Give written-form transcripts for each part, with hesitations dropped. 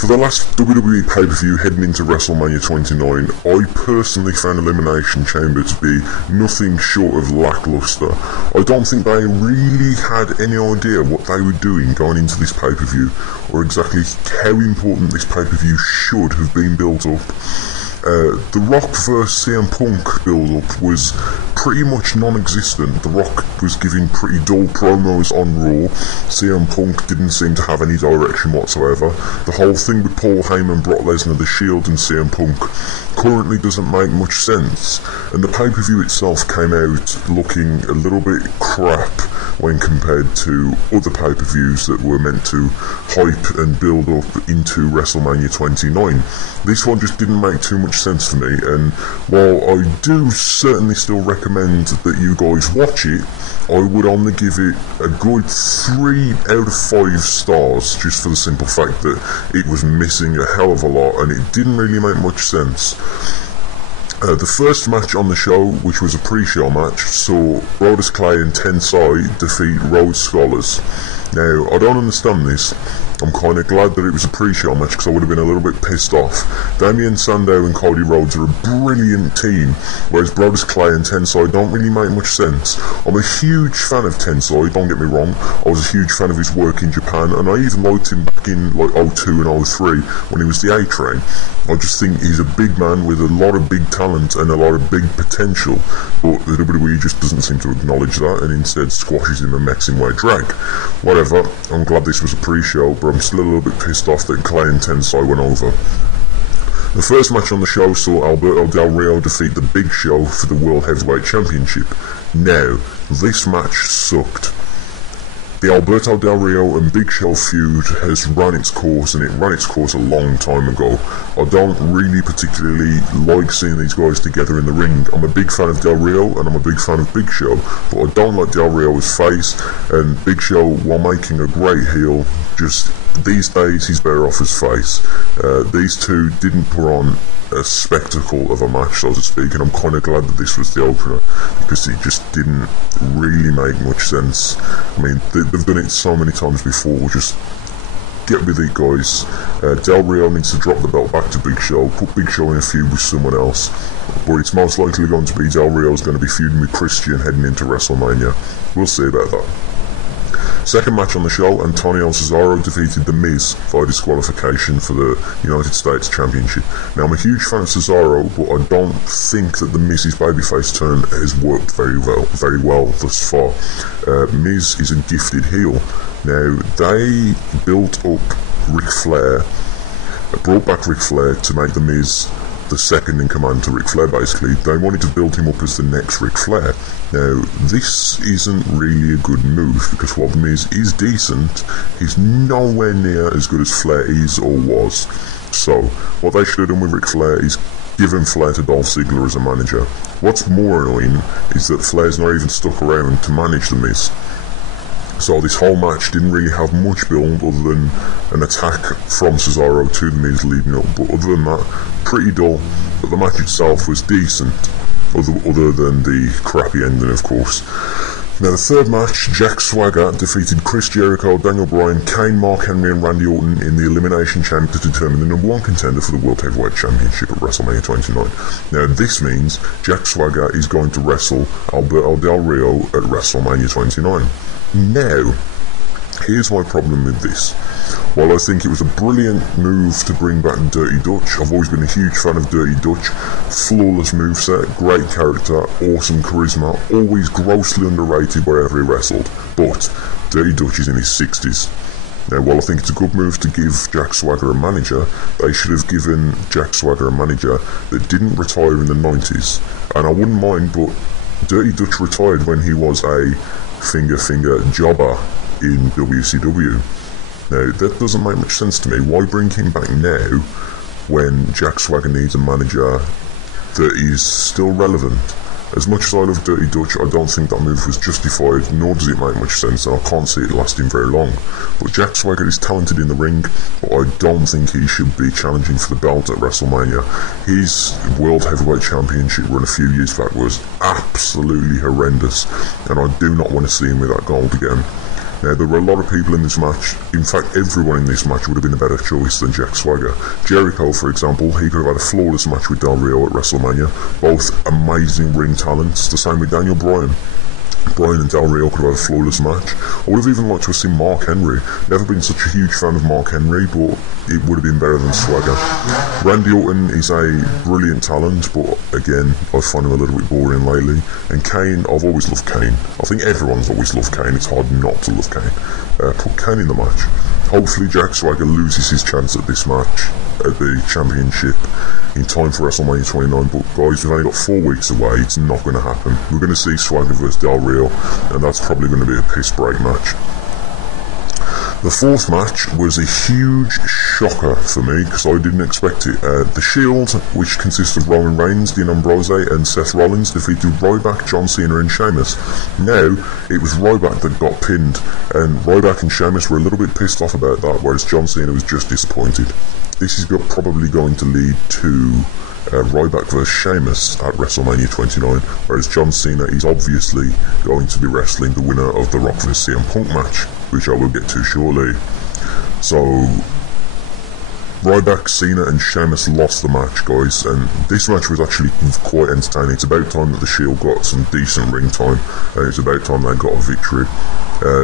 For the last WWE pay-per-view heading into WrestleMania 29, I personally found Elimination Chamber to be nothing short of lackluster. I don't think they really had any idea what they were doing going into this pay-per-view, or exactly how important this pay-per-view should have been built up. The Rock vs CM Punk build-up was pretty much non-existent. The Rock was giving pretty dull promos on Raw. CM Punk didn't seem to have any direction whatsoever. The whole thing with Paul Heyman, Brock Lesnar, The Shield and CM Punk currently doesn't make much sense. And the pay-per-view itself came out looking a little bit crap when compared to other pay-per-views that were meant to hype and build up into WrestleMania 29. This one just didn't make too much sense for me, and while I do certainly still recommend that you guys watch it, I would only give it a good 3 out of 5 stars, just for the simple fact that it was missing a hell of a lot and it didn't really make much sense. The first match on the show, which was a pre-show match, saw Brodus Clay and Tensai defeat Rhodes Scholars. Now, I don't understand this. I'm kind of glad that it was a pre-show match because I would have been a little bit pissed off. Damien Sandow and Cody Rhodes are a brilliant team, whereas Brodus Clay and Tensai don't really make much sense. I'm a huge fan of Tensai, don't get me wrong. I was a huge fan of his work in Japan, and I even liked him back in like 02 and 03 when he was the A-Train. I just think he's a big man with a lot of big talent and a lot of big potential, but the WWE just doesn't seem to acknowledge that and instead squashes him and makes him wear drag. Whatever, I'm glad this was a pre-show, but I'm still a little bit pissed off that Clay and Tensai went over. The first match on the show saw Alberto Del Rio defeat the Big Show for the World Heavyweight Championship. Now, this match sucked. The Alberto Del Rio and Big Show feud has run its course, and it ran its course a long time ago. I don't really particularly like seeing these guys together in the ring. I'm a big fan of Del Rio and I'm a big fan of Big Show, but I don't like Del Rio as face, and Big Show, while making a great heel, just these days he's better off as face. These two didn't put on a spectacle of a match, so to speak, and I'm kind of glad that this was the opener because it just didn't really make much sense. I mean, they've done it so many times before. Just get with it, guys. Del Rio needs to drop the belt back to Big Show, put Big Show in a feud with someone else, but it's most likely going to be Del Rio's going to be feuding with Christian heading into WrestleMania. We'll see about that. Second match on the show, Antonio Cesaro defeated The Miz via disqualification for the United States Championship. Now, I'm a huge fan of Cesaro, but I don't think that The Miz's babyface turn has worked very well thus far. Miz is a gifted heel. Now, they built up Ric Flair, brought back Ric Flair to make The Miz the second in command to Ric Flair, basically. They wanted to build him up as the next Ric Flair. Now, this isn't really a good move, because while The Miz is decent, he's nowhere near as good as Flair is or was. So, what they should have done with Ric Flair is given Flair to Dolph Ziggler as a manager. What's more annoying is that Flair's not even stuck around to manage The Miz. So this whole match didn't really have much build other than an attack from Cesaro to The Miz leading up, but other than that, pretty dull. But the match itself was decent, other than the crappy ending, of course. Now, the third match, Jack Swagger defeated Chris Jericho, Daniel Bryan, Kane, Mark Henry and Randy Orton in the Elimination Chamber to determine the #1 contender for the World Heavyweight Championship at WrestleMania 29. Now, this means Jack Swagger is going to wrestle Alberto Del Rio at WrestleMania 29. Now, here's my problem with this. While I think it was a brilliant move to bring back Dirty Dutch, I've always been a huge fan of Dirty Dutch. Flawless moveset, great character, awesome charisma, always grossly underrated wherever he wrestled. But Dirty Dutch is in his 60s. Now, while I think it's a good move to give Jack Swagger a manager, they should have given Jack Swagger a manager that didn't retire in the 90s. And I wouldn't mind, but Dirty Dutch retired when he was a finger jobber in WCW. Now, that doesn't make much sense to me. Why bring him back now when Jack Swagger needs a manager that is still relevant? As much as I love Dirty Dutch, I don't think that move was justified, nor does it make much sense, and I can't see it lasting very long. But Jack Swagger is talented in the ring, but I don't think he should be challenging for the belt at WrestleMania. His World Heavyweight Championship run a few years back was absolutely horrendous, and I do not want to see him with that gold again. Now, there were a lot of people in this match. In fact, everyone in this match would have been a better choice than Jack Swagger. Jericho, for example, he could have had a flawless match with Del Rio at WrestleMania. Both amazing ring talents. The same with Daniel Bryan. Bryan and Del Rio could have had a flawless match. I would have even liked to have seen Mark Henry. Never been such a huge fan of Mark Henry, but it would have been better than Swagger. Randy Orton is a brilliant talent, but again, I find him a little bit boring lately. And Kane, I've always loved Kane. I think everyone's always loved Kane. It's hard not to love Kane. Put Kane in the match. Hopefully Jack Swagger loses his chance at this match, at the championship, in time for WrestleMania 29, but guys, we've only got 4 weeks away. It's not going to happen. We're going to see Swagger vs Del Rio, and that's probably going to be a piss break match. The fourth match was a huge shocker for me because I didn't expect it. The Shield, which consists of Roman Reigns, Dean Ambrose and Seth Rollins, defeated Ryback, John Cena and Sheamus. Now, it was Ryback that got pinned, and Ryback and Sheamus were a little bit pissed off about that, whereas John Cena was just disappointed. This is probably going to lead to Ryback vs Sheamus at WrestleMania 29, whereas John Cena is obviously going to be wrestling the winner of the Rock vs CM Punk match, which I will get to shortly. So, Ryback, Cena and Sheamus lost the match, guys, and this match was actually quite entertaining. It's about time that the Shield got some decent ring time, and it's about time they got a victory.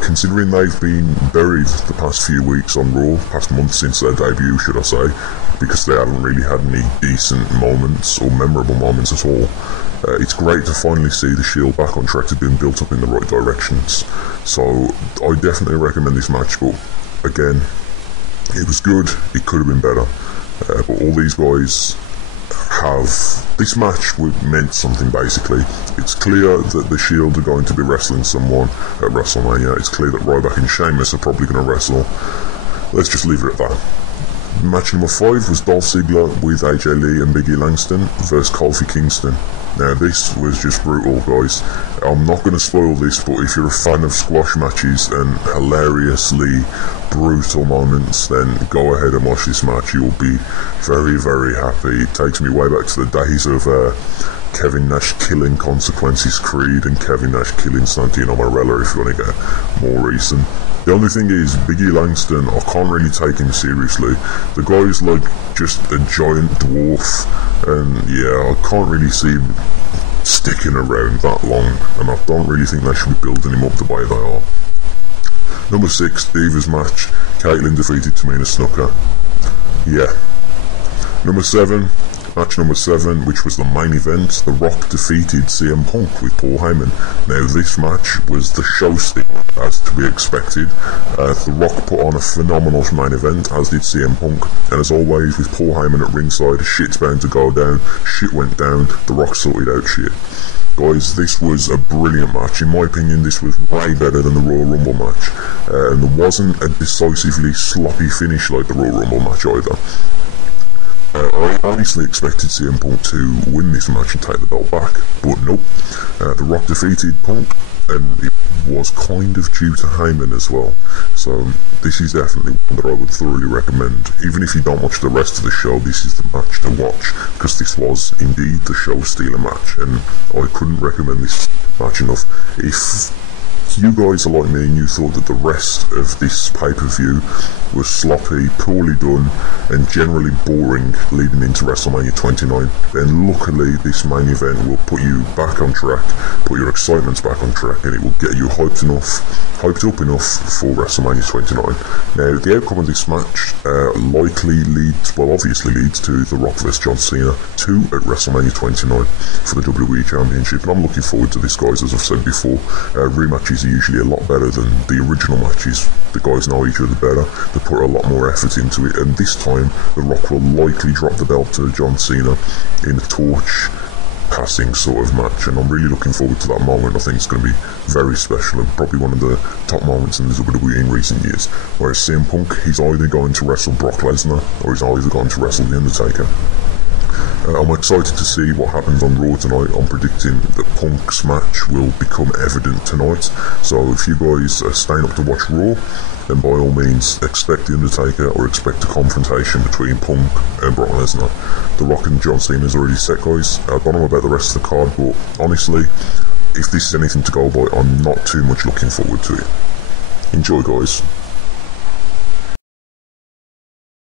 Considering they've been buried the past few weeks on Raw, past month since their debut, should I say, because they haven't really had any decent moments or memorable moments at all. It's great to finally see the Shield back on track to being built up in the right directions. So I definitely recommend this match, but again, it was good, it could have been better. But all these guys have... This match meant something, basically. It's clear that the Shield are going to be wrestling someone at WrestleMania. It's clear that Ryback and Sheamus are probably going to wrestle. Let's just leave it at that. Match number 5 was Dolph Ziggler with AJ Lee and Biggie Langston versus Kofi Kingston. Now this was just brutal, guys. I'm not going to spoil this, but if you're a fan of squash matches and hilariously brutal moments, then go ahead and watch this match. You'll be very, very happy. It takes me way back to the days of Kevin Nash killing Consequences Creed and Kevin Nash killing Santino Marella, if you want to get more recent. The only thing is, Biggie Langston, I can't really take him seriously. The guy's like just a giant dwarf, and yeah, I can't really see him sticking around that long, and I don't really think they should be building him up the way they are. Number 6, Divas match. Caitlyn defeated Tamina Snuka. Yeah. Number 7, match number 7, which was the main event. The Rock defeated CM Punk with Paul Heyman. Now this match was the show stealer, as to be expected. The Rock put on a phenomenal main event, as did CM Punk, and as always with Paul Heyman at ringside, shit's bound to go down. Shit went down, The Rock sorted out shit. Guys, this was a brilliant match. In my opinion, this was way better than the Royal Rumble match, and there wasn't a decisively sloppy finish like the Royal Rumble match either. I honestly expected CM Punk to win this match and take the belt back, but nope. The Rock defeated Punk, and it was kind of due to Heyman as well. So this is definitely one that I would thoroughly recommend. Even if you don't watch the rest of the show, this is the match to watch, because this was indeed the show stealer match, and I couldn't recommend this match enough. If you guys are like me and you thought that the rest of this pay-per-view was sloppy, poorly done and generally boring leading into WrestleMania 29, then luckily this main event will put you back on track, put your excitements back on track, and it will get you hyped up enough for WrestleMania 29. Now the outcome of this match obviously leads to The Rock vs John Cena 2 at WrestleMania 29 for the WWE Championship, and I'm looking forward to this, guys. As I've said before, rematches are usually a lot better than the original matches. The guys know each other better, they put a lot more effort into it, and this time The Rock will likely drop the belt to John Cena in a torch passing sort of match, and I'm really looking forward to that moment. I think it's going to be very special and probably one of the top moments in the WWE in recent years. Whereas CM Punk, he's either going to wrestle Brock Lesnar or he's either going to wrestle The Undertaker. I'm excited to see what happens on Raw tonight. I'm predicting that Punk's match will become evident tonight, so if you guys are staying up to watch Raw, then by all means expect The Undertaker or expect a confrontation between Punk and Brock Lesnar. The Rock and John Cena is already set, guys. I don't know about the rest of the card, but honestly, if this is anything to go by, I'm not too much looking forward to it. Enjoy, guys.